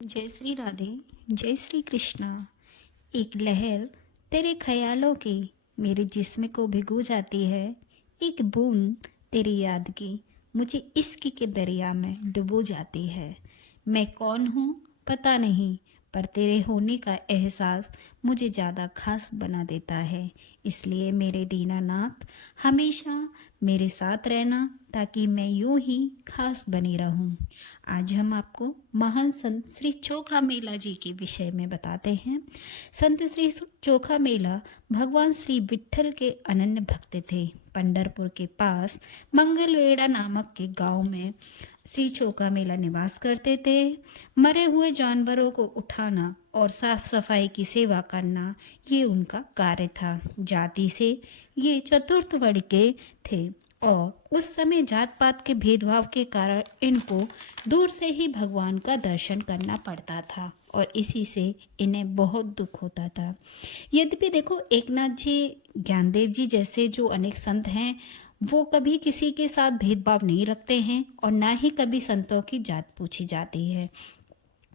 जय श्री राधे। जय श्री कृष्णा। एक लहर तेरे ख्यालों की मेरे जिस्म को भिगो जाती है। एक बूंद तेरी याद की मुझे इश्क के दरिया में डुबो जाती है। मैं कौन हूँ पता नहीं, पर तेरे होने का एहसास मुझे ज़्यादा खास बना देता है। इसलिए मेरे दीनानाथ हमेशा मेरे साथ रहना, ताकि मैं यूं ही खास बनी रहूं। आज हम आपको महान संत श्री चोखा मेला जी के विषय में बताते हैं। संत श्री चोखा मेला भगवान श्री विट्ठल के अनन्य भक्त थे। पंढरपुर के पास मंगलवेड़ा नामक के गांव में श्री चोखा मेला निवास करते थे। मरे हुए जानवरों को उठाना और साफ सफाई की सेवा करना ये उनका कार्य था। जाति से ये चतुर्थ वर्ग के थे और उस समय जात पात के भेदभाव के कारण इनको दूर से ही भगवान का दर्शन करना पड़ता था और इसी से इन्हें बहुत दुख होता था। यद्यपि देखो, एकनाथ जी, ज्ञानदेव जी जैसे जो अनेक संत हैं, वो कभी किसी के साथ भेदभाव नहीं रखते हैं और ना ही कभी संतों की जात पूछी जाती है।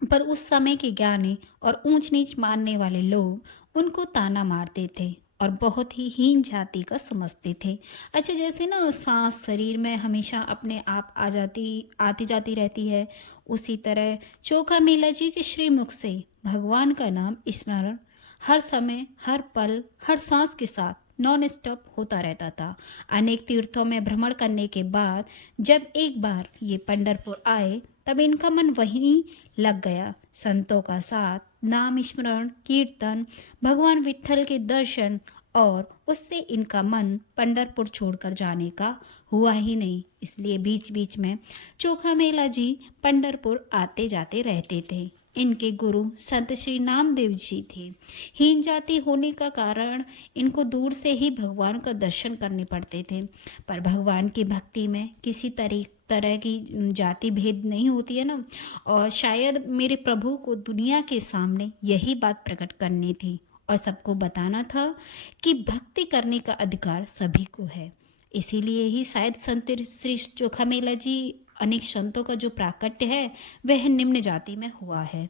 पर उस समय के ज्ञानी और ऊंच नीच मानने वाले लोग उनको ताना मारते थे और बहुत ही हीन जाति का समझते थे। अच्छा, जैसे ना सांस शरीर में हमेशा अपने आप आती जाती रहती है, उसी तरह चोखा मेला जी के श्रीमुख से भगवान का नाम स्मरण हर समय, हर पल, हर सांस के साथ नॉन स्टॉप होता रहता था। अनेक तीर्थों में भ्रमण करने के बाद जब एक बार ये पंढरपुर आए, तब इनका मन वहीं लग गया। संतों का साथ, नाम स्मरण, कीर्तन, भगवान विट्ठल के दर्शन, और उससे इनका मन पंढरपुर छोड़कर जाने का हुआ ही नहीं। इसलिए बीच बीच में चोखा मेला जी पंढरपुर आते जाते रहते थे। इनके गुरु संत श्री नामदेव जी थे। हीन जाति होने का कारण इनको दूर से ही भगवान का दर्शन करने पड़ते थे। पर भगवान की भक्ति में किसी तरह की जाति भेद नहीं होती है ना। और शायद मेरे प्रभु को दुनिया के सामने यही बात प्रकट करनी थी और सबको बताना था कि भक्ति करने का अधिकार सभी को है। इसीलिए ही शायद संत श्री चोखा मेला जी अनेक संतों का जो प्राकट्य है वह निम्न जाति में हुआ है।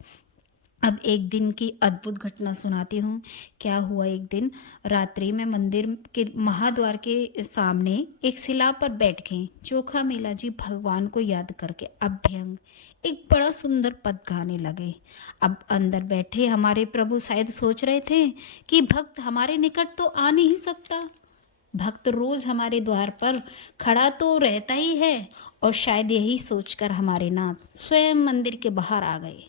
अब एक दिन की अद्भुत घटना सुनाती हूँ। क्या हुआ, एक दिन रात्रि में मंदिर के महाद्वार के सामने एक शिला पर बैठ गए चोखा मेला जी भगवान को याद करके अभ्यंग एक बड़ा सुंदर पद गाने लगे। अब अंदर बैठे हमारे प्रभु शायद सोच रहे थे कि भक्त हमारे निकट तो आ नहीं सकता, भक्त रोज हमारे द्वार पर खड़ा तो रहता ही है, और शायद यही सोचकर हमारे नाथ स्वयं मंदिर के बाहर आ गए।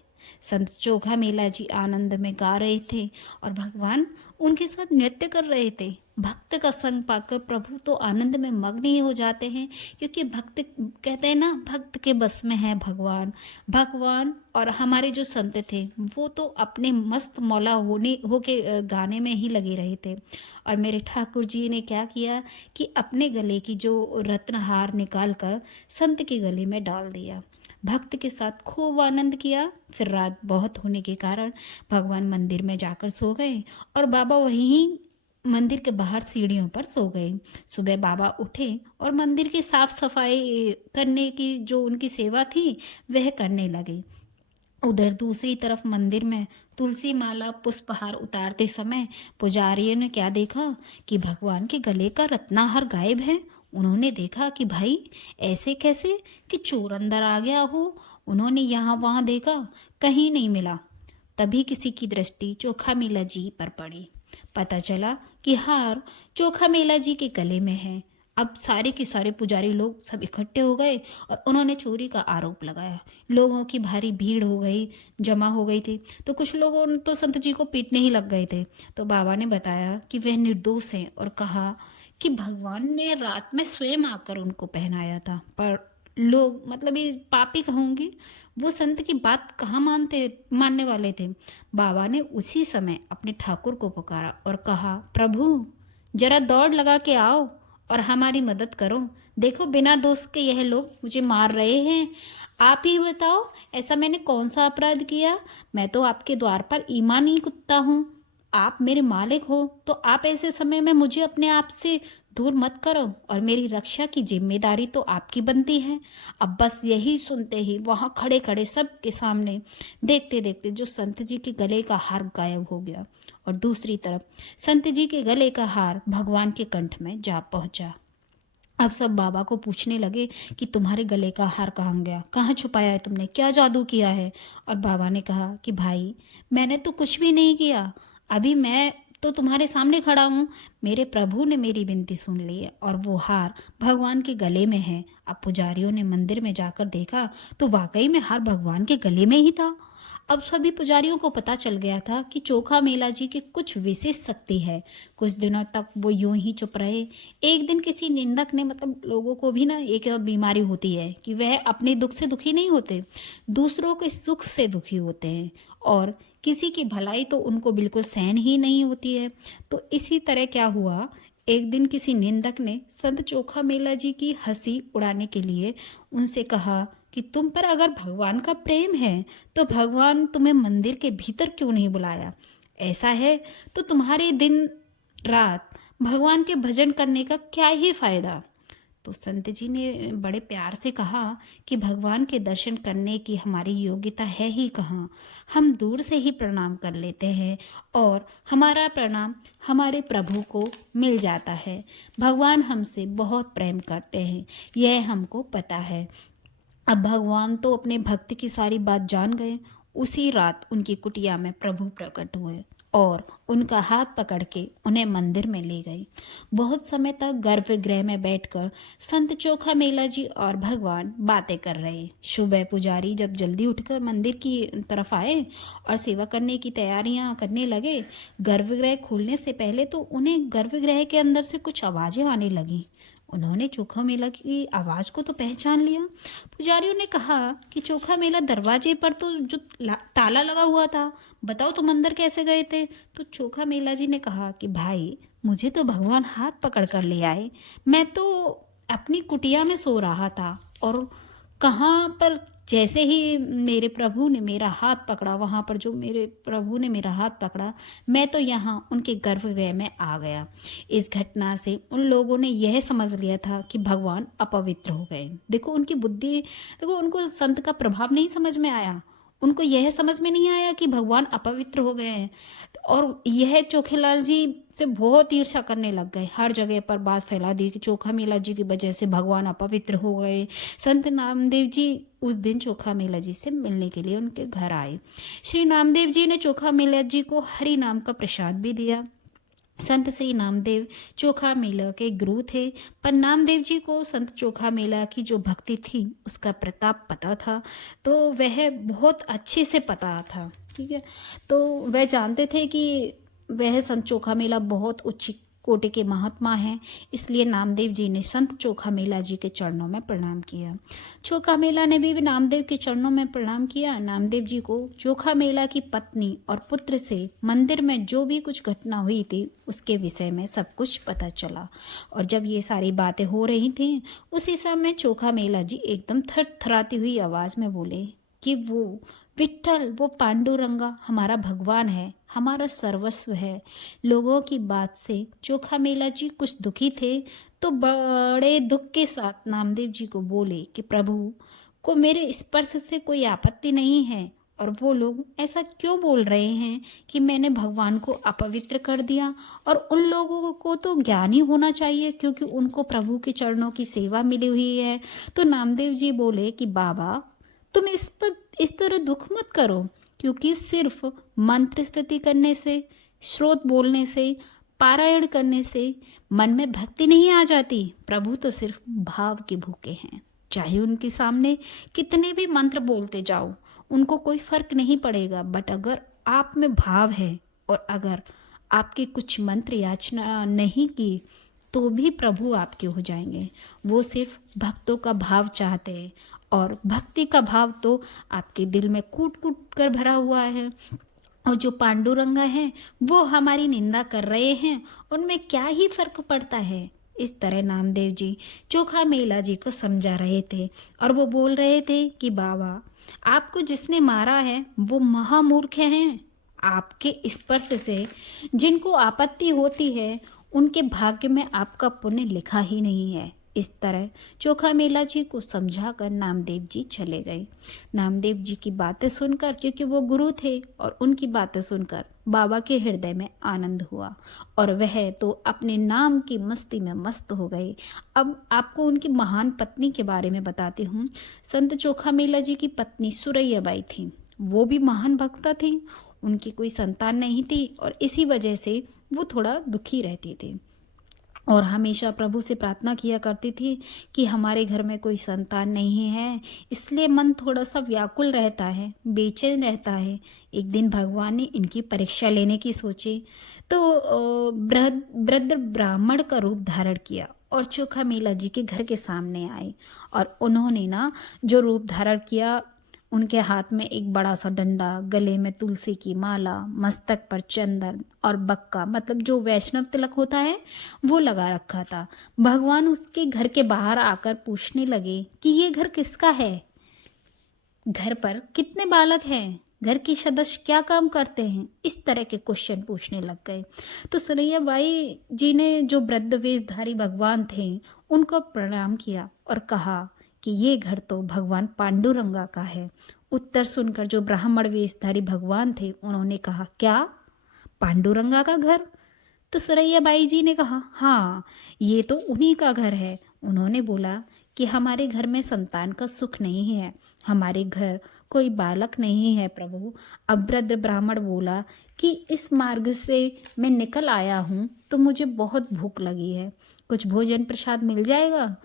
संत चोखा मेला जी आनंद में गा रहे थे और भगवान उनके साथ नृत्य कर रहे थे। भक्त का संग पाकर प्रभु तो आनंद में मग्न ही हो जाते हैं, क्योंकि भक्त कहते हैं ना, भक्त के बस में है भगवान। और हमारे जो संत थे वो तो अपने मस्त मौला होके गाने में ही लगे रहे थे। और मेरे ठाकुर जी ने क्या किया कि अपने गले की जो रत्नहार निकाल कर संत के गले में डाल दिया। भक्त के साथ खूब आनंद किया। फिर रात बहुत होने के कारण भगवान मंदिर में जाकर सो गए और बाबा वहीं मंदिर के बाहर सीढ़ियों पर सो गए। सुबह बाबा उठे और मंदिर की साफ सफाई करने की जो उनकी सेवा थी वह करने लगे। उधर दूसरी तरफ मंदिर में तुलसी माला पुष्पहार उतारते समय पुजारियों ने क्या देखा कि भगवान के गले का रत्नाहार गायब है। उन्होंने देखा कि भाई ऐसे कैसे कि चोर अंदर आ गया हो। उन्होंने यहाँ वहाँ देखा, कहीं नहीं मिला। तभी किसी की दृष्टि चोखा मेला जी पर पड़ी। पता चला कि हार चोखा मेला जी के गले में है। अब सारे के सारे पुजारी लोग सब इकट्ठे हो गए और उन्होंने चोरी का आरोप लगाया। लोगों की भारी भीड़ जमा हो गई थी। तो कुछ लोगों ने तो संत जी को पीटने ही लग गए थे। तो बाबा ने बताया कि वह निर्दोष हैं और कहा कि भगवान ने रात में स्वयं आकर उनको पहनाया था। पर लोग, मतलब ये पापी कहूँगी, वो संत की बात कहाँ मानने वाले थे। बाबा ने उसी समय अपने ठाकुर को पुकारा और कहा, प्रभु जरा दौड़ लगा के आओ और हमारी मदद करो। देखो बिना दोष के यह लोग मुझे मार रहे हैं। आप ही बताओ, ऐसा मैंने कौन सा अपराध किया? मैं तो आपके द्वार पर ईमानी कुत्ता हूँ। आप मेरे मालिक हो तो आप ऐसे समय में मुझे अपने आप से दूर मत करो और मेरी रक्षा की जिम्मेदारी तो आपकी बनती है। अब बस यही सुनते ही वहाँ खड़े खड़े सबके सामने देखते देखते जो संत जी के गले का हार गायब हो गया और दूसरी तरफ संत जी के गले का हार भगवान के कंठ में जा पहुंचा। अब सब बाबा को पूछने लगे कि तुम्हारे गले का हार कहाँ गया, कहाँ छुपाया है तुमने, क्या जादू किया है। और बाबा ने कहा कि भाई मैंने तो कुछ भी नहीं किया, अभी मैं तो तुम्हारे सामने खड़ा हूँ। मेरे प्रभु ने मेरी विनती सुन ली है और वो हार भगवान के गले में है। अब पुजारियों ने मंदिर में जाकर देखा तो वाकई में हार भगवान के गले में ही था। अब सभी पुजारियों को पता चल गया था कि चोखा मेला जी की कुछ विशेष शक्ति है। कुछ दिनों तक वो यूं ही चुप रहे। एक दिन किसी निंदक ने, मतलब लोगों को भी ना एक बीमारी होती है कि वह अपने दुख से दुखी नहीं होते, दूसरों के सुख से दुखी होते हैं और किसी की भलाई तो उनको बिल्कुल सहन ही नहीं होती है। तो इसी तरह क्या हुआ, एक दिन किसी निंदक ने संत चोखा मेला जी की हंसी उड़ाने के लिए उनसे कहा कि तुम पर अगर भगवान का प्रेम है तो भगवान तुम्हें मंदिर के भीतर क्यों नहीं बुलाया। ऐसा है तो तुम्हारे दिन रात भगवान के भजन करने का क्या ही फायदा। तो संत जी ने बड़े प्यार से कहा कि भगवान के दर्शन करने की हमारी योग्यता है ही कहाँ, हम दूर से ही प्रणाम कर लेते हैं और हमारा प्रणाम हमारे प्रभु को मिल जाता है। भगवान हमसे बहुत प्रेम करते हैं, यह हमको पता है। अब भगवान तो अपने भक्त की सारी बात जान गए। उसी रात उनकी कुटिया में प्रभु प्रकट हुए और उनका हाथ पकड़ के उन्हें मंदिर में ले गए। बहुत समय तक गर्भगृह में बैठकर संत चोखा मेला जी और भगवान बातें कर रहे। सुबह पुजारी जब जल्दी उठकर मंदिर की तरफ आए और सेवा करने की तैयारियां करने लगे, गर्भगृह खुलने से पहले तो उन्हें गर्भगृह के अंदर से कुछ आवाज़ें आने लगीं। उन्होंने चोखा मेला की आवाज़ को तो पहचान लिया। पुजारियों ने कहा कि चोखा मेला दरवाजे पर तो जो ताला लगा हुआ था, बताओ तुम अंदर कैसे गए थे। तो चोखा मेला जी ने कहा कि भाई मुझे तो भगवान हाथ पकड़ कर ले आए, मैं तो अपनी कुटिया में सो रहा था और कहाँ पर जैसे ही मेरे प्रभु ने मेरा हाथ पकड़ा, वहाँ पर जो मेरे प्रभु ने मेरा हाथ पकड़ा, मैं तो यहाँ उनके गर्भगृह में आ गया। इस घटना से उन लोगों ने यह समझ लिया था कि भगवान अपवित्र हो गए। देखो उनकी बुद्धि, देखो उनको संत का प्रभाव नहीं समझ में आया, उनको यह समझ में नहीं आया कि भगवान अपवित्र हो गए हैं और यह चोखेलाल जी से बहुत ईर्ष्या करने लग गए। हर जगह पर बात फैला दी कि चोखा मेला जी की वजह से भगवान अपवित्र हो गए। संत नामदेव जी उस दिन चोखा मेला जी से मिलने के लिए उनके घर आए। श्री नामदेव जी ने चोखा मेला जी को हरि नाम का प्रसाद भी दिया। संत श्री नामदेव चोखा मेला के गुरु थे, पर नामदेव जी को संत चोखा मेला की जो भक्ति थी उसका प्रताप पता था, तो वह बहुत अच्छे से पता था। ठीक है, तो वह जानते थे कि वह संत चोखा मेला बहुत उच्च कोटि के महात्मा हैं, इसलिए नामदेव जी ने संत चोखा मेला जी के चरणों में प्रणाम किया। चोखा मेला ने भी नामदेव के चरणों में प्रणाम किया। नामदेव जी को चोखा मेला की पत्नी और पुत्र से मंदिर में जो भी कुछ घटना हुई थी उसके विषय में सब कुछ पता चला। और जब ये सारी बातें हो रही थी उसी समय चोखा मेला जी एकदम थरथराती हुई आवाज़ में बोले कि वो विट्ठल, वो पांडुरंगा हमारा भगवान है, हमारा सर्वस्व है। लोगों की बात से चोखा मेला जी कुछ दुखी थे, तो बड़े दुख के साथ नामदेव जी को बोले कि प्रभु को मेरे स्पर्श से कोई आपत्ति नहीं है, और वो लोग ऐसा क्यों बोल रहे हैं कि मैंने भगवान को अपवित्र कर दिया। और उन लोगों को तो ज्ञान ही होना चाहिए क्योंकि उनको प्रभु के चरणों की सेवा मिली हुई है। तो नामदेव जी बोले कि बाबा तुम इस तरह दुख मत करो, क्योंकि सिर्फ मंत्र स्तुति करने से, श्रोत बोलने से, पारायण करने से मन में भक्ति नहीं आ जाती। प्रभु तो सिर्फ भाव के भूखे हैं। चाहे उनके सामने कितने भी मंत्र बोलते जाओ, उनको कोई फर्क नहीं पड़ेगा। बट अगर आप में भाव है और अगर आपके कुछ मंत्र याचना नहीं की तो भी प्रभु आपके हो जाएंगे। वो सिर्फ भक्तों का भाव चाहते हैं और भक्ति का भाव तो आपके दिल में कूट कूट कर भरा हुआ है। और जो पांडुरंगा हैं वो हमारी निंदा कर रहे हैं, उनमें क्या ही फर्क पड़ता है। इस तरह नामदेव जी चोखा मेला जी को समझा रहे थे और वो बोल रहे थे कि बाबा आपको जिसने मारा है वो महामूर्ख हैं। आपके स्पर्श से जिनको आपत्ति होती है उनके भाग्य में आपका पुण्य लिखा ही नहीं है। इस तरह चोखा मेला जी को समझाकर नामदेव जी चले गए। नामदेव जी की बातें सुनकर, क्योंकि वो गुरु थे, और उनकी बातें सुनकर बाबा के हृदय में आनंद हुआ और वह तो अपने नाम की मस्ती में मस्त हो गए। अब आपको उनकी महान पत्नी के बारे में बताती हूँ। संत चोखा मेला जी की पत्नी सुरैया बाई थी। वो भी महान भक्ता थी। उनकी कोई संतान नहीं थी और इसी वजह से वो थोड़ा दुखी रहती थी और हमेशा प्रभु से प्रार्थना किया करती थी कि हमारे घर में कोई संतान नहीं है, इसलिए मन थोड़ा सा व्याकुल रहता है, बेचैन रहता है। एक दिन भगवान ने इनकी परीक्षा लेने की सोची तो वृद्ध ब्राह्मण का रूप धारण किया और चोखा मेला जी के घर के सामने आए। और उन्होंने ना जो रूप धारण किया, उनके हाथ में एक बड़ा सा डंडा, गले में तुलसी की माला, मस्तक पर चंदन और बक्का मतलब जो वैष्णव तिलक होता है वो लगा रखा था। भगवान उसके घर के बाहर आकर पूछने लगे कि ये घर किसका है, घर पर कितने बालक हैं, घर के सदस्य क्या काम करते हैं, इस तरह के क्वेश्चन पूछने लग गए। तो सुरैया बाई जी ने जो वृद्ध वेशधारी भगवान थे उनको प्रणाम किया और कहा कि ये घर तो भगवान पांडुरंगा का है। उत्तर सुनकर जो ब्राह्मण वेशधारी भगवान थे उन्होंने कहा, क्या पांडुरंगा का घर? तो सुरैया बाई जी ने कहा, हाँ ये तो उन्हीं का घर है। उन्होंने बोला कि हमारे घर में संतान का सुख नहीं है, हमारे घर कोई बालक नहीं है प्रभु। अब वृद्ध ब्राह्मण बोला कि इस मार्ग से मैं निकल आया हूँ तो मुझे बहुत भूख लगी है, कुछ भोजन प्रसाद मिल जाएगा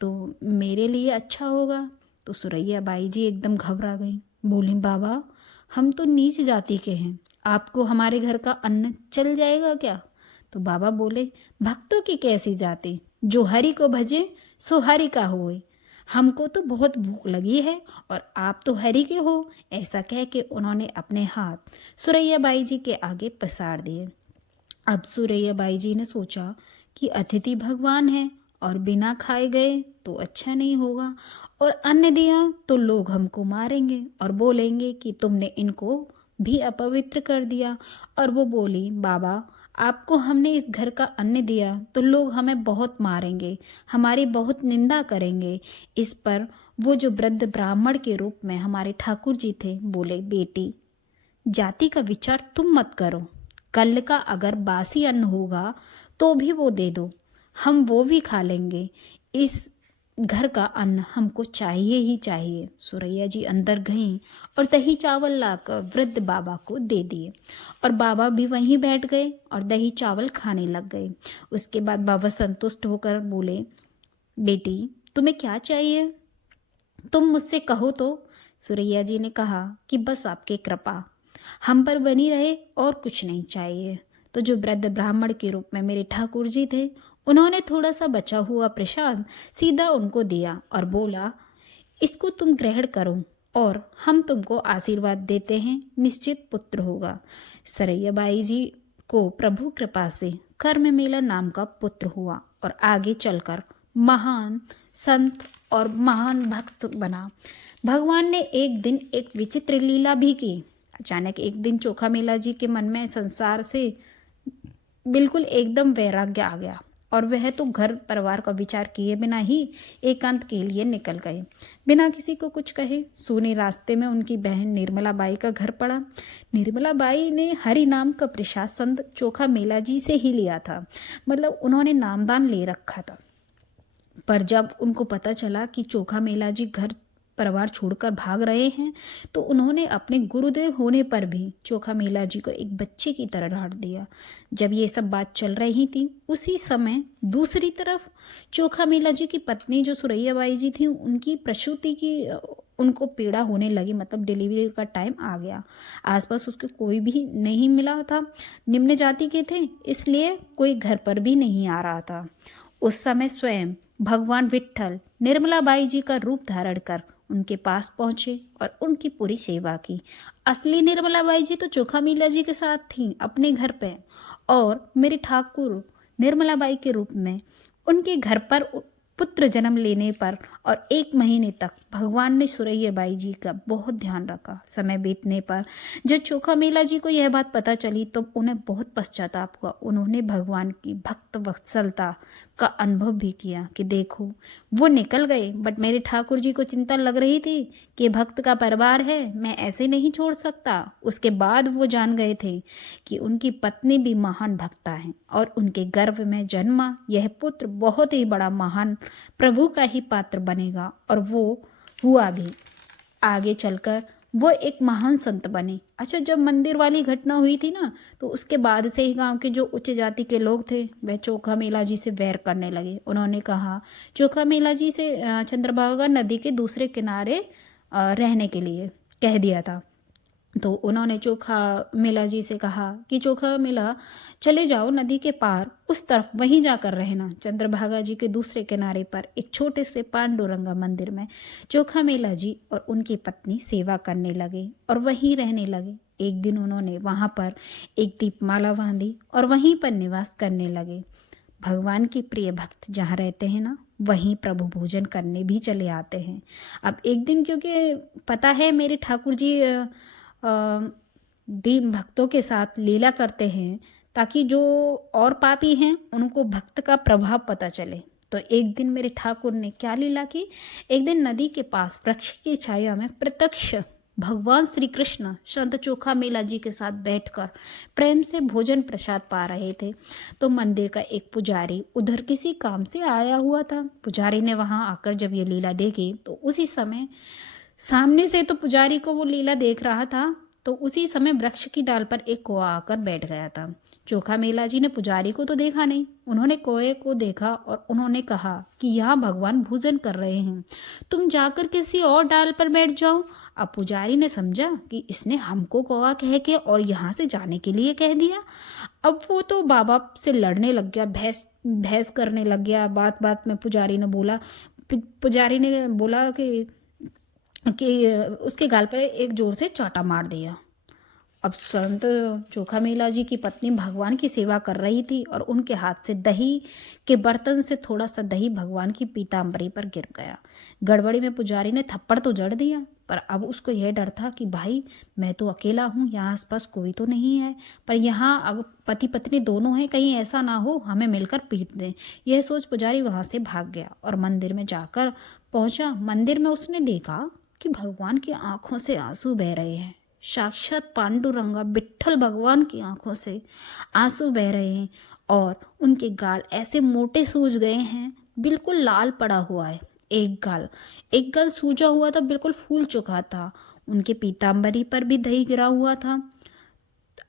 तो मेरे लिए अच्छा होगा। तो सुरैया बाई जी एकदम घबरा गई, बोली, बाबा हम तो नीच जाति के हैं, आपको हमारे घर का अन्न चल जाएगा क्या? तो बाबा बोले, भक्तों की कैसी जाति, जो हरि को भजे सो हरि का होए। हमको तो बहुत भूख लगी है और आप तो हरि के हो। ऐसा कह के उन्होंने अपने हाथ सुरैया बाई जी के आगे पसार दिए। अब सुरैया बाई जी ने सोचा कि अतिथि भगवान है और बिना खाए गए तो अच्छा नहीं होगा, और अन्न दिया तो लोग हमको मारेंगे और बोलेंगे कि तुमने इनको भी अपवित्र कर दिया। और वो बोली, बाबा आपको हमने इस घर का अन्न दिया तो लोग हमें बहुत मारेंगे, हमारी बहुत निंदा करेंगे। इस पर वो जो वृद्ध ब्राह्मण के रूप में हमारे ठाकुर जी थे बोले, बेटी जाति का विचार तुम मत करो, कल का अगर बासी अन्न होगा तो भी वो दे दो, हम वो भी खा लेंगे, इस घर का अन्न हमको चाहिए ही चाहिए। सुरैया जी अंदर गईं और दही चावल लाकर वृद्ध बाबा को दे दिए और बाबा भी वहीं बैठ गए और दही चावल खाने लग गए। उसके बाद बाबा संतुष्ट होकर बोले, बेटी तुम्हें क्या चाहिए, तुम मुझसे कहो तो। सुरैया जी ने कहा कि बस आपकी कृपा हम पर बनी रहे और कुछ नहीं चाहिए। तो जो वृद्ध ब्राह्मण के रूप में मेरे ठाकुर जी थे उन्होंने थोड़ा सा बचा हुआ प्रसाद सीधा उनको दिया और बोला, इसको तुम ग्रहण करो और हम तुमको आशीर्वाद देते हैं, निश्चित पुत्र होगा। सुरैया बाई जी को प्रभु कृपा से कर्म मेला नाम का पुत्र हुआ और आगे चलकर महान संत और महान भक्त बना। भगवान ने एक दिन एक विचित्र लीला भी की। अचानक एक दिन चोखा मेला जी के मन में संसार से बिल्कुल एकदम वैराग्य आ गया और वह तो घर परिवार का विचार किए बिना ही एकांत के लिए निकल गए, बिना किसी को कुछ कहे। सोने रास्ते में उनकी बहन निर्मला बाई का घर पड़ा। निर्मला बाई ने हरि नाम का प्रसाद संत चोखा मेला जी से ही लिया था, मतलब उन्होंने नामदान ले रखा था। पर जब उनको पता चला कि चोखा मेला जी घर परिवार छोड़कर भाग रहे हैं तो उन्होंने अपने गुरुदेव होने पर भी चोखा मेला जी को एक बच्चे की तरह डांट दिया। जब ये सब बात चल रही थी उसी समय दूसरी तरफ चोखा मेला जी की पत्नी जो सुरैया बाई जी थी उनकी प्रसूति की उनको पीड़ा होने लगी, मतलब डिलीवरी का टाइम आ गया। आसपास उसके कोई भी नहीं मिला था, निम्न जाति के थे इसलिए कोई घर पर भी नहीं आ रहा था। उस समय स्वयं भगवान विट्ठल निर्मला बाई जी का रूप धारण कर उनके पास पहुंचे और उनकी पूरी सेवा की। असली निर्मला बाई जी तो चोखा मेला जी के साथ थी अपने घर पे, और मेरे ठाकुर निर्मला बाई के रूप में उनके घर पर पुत्र जन्म लेने पर और 1 महीने तक भगवान ने सुरैया बाई जी का बहुत ध्यान रखा। समय बीतने पर जब चोखा मेला जी को यह बात पता चली तो उन्हें बहुत पश्चाताप हुआ। उन्होंने भगवान की भक्त वत्सलता का अनुभव भी किया कि देखो वो निकल गए, बट मेरे ठाकुर जी को चिंता लग रही थी कि भक्त का परिवार है, मैं ऐसे नहीं छोड़ सकता। उसके बाद वो जान गए थे कि उनकी पत्नी भी महान भक्ता है और उनके गर्भ में जन्मा यह पुत्र बहुत ही बड़ा महान प्रभु का ही पात्र बनेगा। और वो हुआ भी। आगे चलकर वो एक महान संत बने। अच्छा, जब मंदिर वाली घटना हुई थी ना, तो उसके बाद से ही गांव के जो उच्च जाति के लोग थे वह चोखा मेला जी से वैर करने लगे। उन्होंने कहा चोखा मेला जी से चंद्रभागा नदी के दूसरे किनारे रहने के लिए कह दिया था। तो उन्होंने चोखा मेला जी से कहा कि चोखा मेला चले जाओ नदी के पार, उस तरफ वहीं जाकर रहना। चंद्रभागा जी के दूसरे किनारे पर एक छोटे से पांडुरंगा मंदिर में चोखा मेला जी और उनकी पत्नी सेवा करने लगे और वहीं रहने लगे। एक दिन उन्होंने वहाँ पर एक दीपमाला बांधी और वहीं पर निवास करने लगे। भगवान के प्रिय भक्त जहाँ रहते हैं ना, वहीं प्रभु भोजन करने भी चले आते हैं। अब एक दिन, क्योंकि पता है मेरे ठाकुर जी दीन भक्तों के साथ लीला करते हैं ताकि जो और पापी हैं उनको भक्त का प्रभाव पता चले। तो एक दिन मेरे ठाकुर ने क्या लीला की, एक दिन नदी के पास वृक्ष की छाया में प्रत्यक्ष भगवान श्री कृष्ण संत चोखा मेला जी के साथ बैठकर प्रेम से भोजन प्रसाद पा रहे थे। तो मंदिर का एक पुजारी उधर किसी काम से आया हुआ था। पुजारी ने वहां आकर जब ये लीला देखी तो उसी समय सामने से तो पुजारी को वो लीला देख रहा था, तो उसी समय वृक्ष की डाल पर एक कौआ आकर बैठ गया था। चोखा मेला जी ने पुजारी को तो देखा नहीं, उन्होंने कौए को देखा और उन्होंने कहा कि यहाँ भगवान भोजन कर रहे हैं, तुम जाकर किसी और डाल पर बैठ जाओ। अब पुजारी ने समझा कि इसने हमको कौआ कह के और यहाँ से जाने के लिए कह दिया। अब वो तो बाबा से लड़ने लग गया, बहस करने लग गया। बात बात में पुजारी ने बोला कि उसके गाल पे एक जोर से चांटा मार दिया। अब संत चोखा मेला जी की पत्नी भगवान की सेवा कर रही थी और उनके हाथ से दही के बर्तन से थोड़ा सा दही भगवान की पीताम्बरी पर गिर गया। गड़बड़ी में पुजारी ने थप्पड़ तो जड़ दिया, पर अब उसको यह डर था कि भाई मैं तो अकेला हूँ, यहाँ आसपास कोई तो नहीं है, पर यहाँ अगर पति पत्नी दोनों हैं, कहीं ऐसा ना हो हमें मिलकर पीट दें। यह सोच पुजारी वहाँ से भाग गया और मंदिर में जाकर पहुँचा। मंदिर में उसने देखा कि भगवान की आंखों से आंसू बह रहे हैं। साक्षात पांडुरंगा विट्ठल भगवान की आंखों से आंसू बह रहे हैं और उनके गाल ऐसे मोटे सूज गए हैं, बिल्कुल लाल पड़ा हुआ है। एक गाल सूजा हुआ था, बिल्कुल फूल चुका था। उनके पीताम्बरी पर भी दही गिरा हुआ था।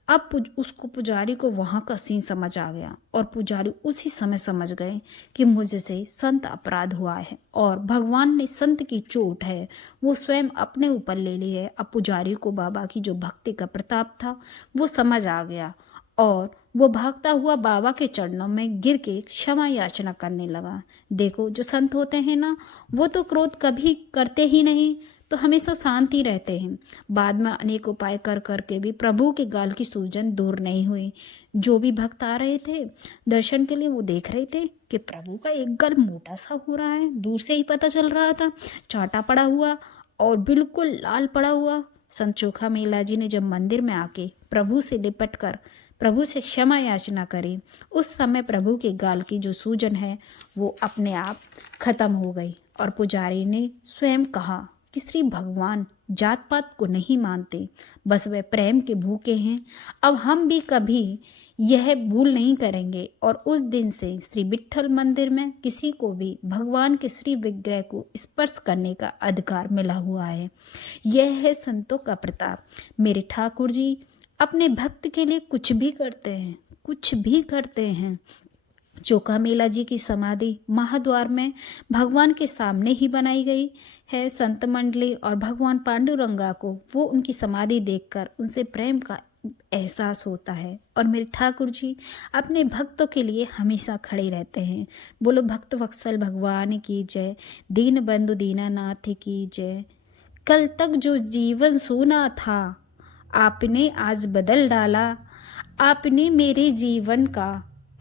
अब उसको पुजारी को वहाँ का सीन समझ आ गया और पुजारी उसी समय समझ गए कि मुझसे संत अपराध हुआ है और भगवान ने संत की चोट है वो स्वयं अपने ऊपर ले ली है। अब पुजारी को बाबा की जो भक्ति का प्रताप था वो समझ आ गया और वो भागता हुआ बाबा के चरणों में गिर के क्षमा याचना करने लगा। देखो, जो संत होते हैं ना, वो तो क्रोध कभी करते ही नहीं, तो हमेशा शांति रहते हैं। बाद में अनेक उपाय कर करके भी प्रभु के गाल की सूजन दूर नहीं हुई। जो भी भक्त आ रहे थे दर्शन के लिए, वो देख रहे थे कि प्रभु का एक गाल मोटा सा हो रहा है, दूर से ही पता चल रहा था, चाटा पड़ा हुआ और बिल्कुल लाल पड़ा हुआ। संत चोखा मेला जी ने जब मंदिर में आके प्रभु से लिपट कर प्रभु से क्षमा याचना करी, उस समय प्रभु के गाल की जो सूजन है वो अपने आप खत्म हो गई। और पुजारी ने स्वयं कहा कि श्री भगवान जात पात को नहीं मानते, बस वे प्रेम के भूखे हैं। अब हम भी कभी यह भूल नहीं करेंगे। और उस दिन से श्री विट्ठल मंदिर में किसी को भी भगवान के श्री विग्रह को स्पर्श करने का अधिकार मिला हुआ है। यह है संतों का प्रताप। मेरे ठाकुर जी अपने भक्त के लिए कुछ भी करते हैं, कुछ भी करते हैं। चोखा मेला जी की समाधि महाद्वार में भगवान के सामने ही बनाई गई है। संत मंडली और भगवान पांडुरंगा को वो उनकी समाधि देखकर उनसे प्रेम का एहसास होता है। और मेरे ठाकुर जी अपने भक्तों के लिए हमेशा खड़े रहते हैं। बोलो भक्त वत्सल भगवान की जय, दीन बंधु दीनानाथ की जय। कल तक जो जीवन सोना था आपने आज बदल डाला, आपने मेरे जीवन का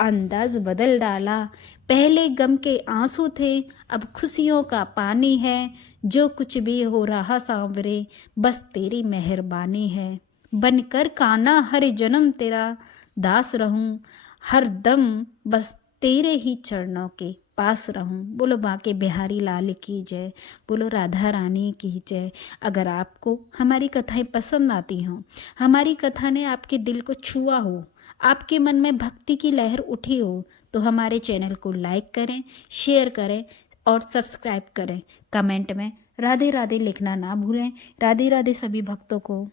अंदाज बदल डाला। पहले गम के आंसू थे, अब खुशियों का पानी है। जो कुछ भी हो रहा सांवरे, बस तेरी मेहरबानी है। बनकर कान्हा हर जन्म तेरा दास रहूं, हर दम बस तेरे ही चरणों के पास रहूं। बोलो बांके बिहारी लाल की जय, बोलो राधा रानी की जय। अगर आपको हमारी कथाएं पसंद आती हों, हमारी कथा ने आपके दिल को छुआ हो, आपके मन में भक्ति की लहर उठी हो, तो हमारे चैनल को लाइक करें, शेयर करें और सब्सक्राइब करें। कमेंट में राधे राधे लिखना ना भूलें। राधे राधे सभी भक्तों को।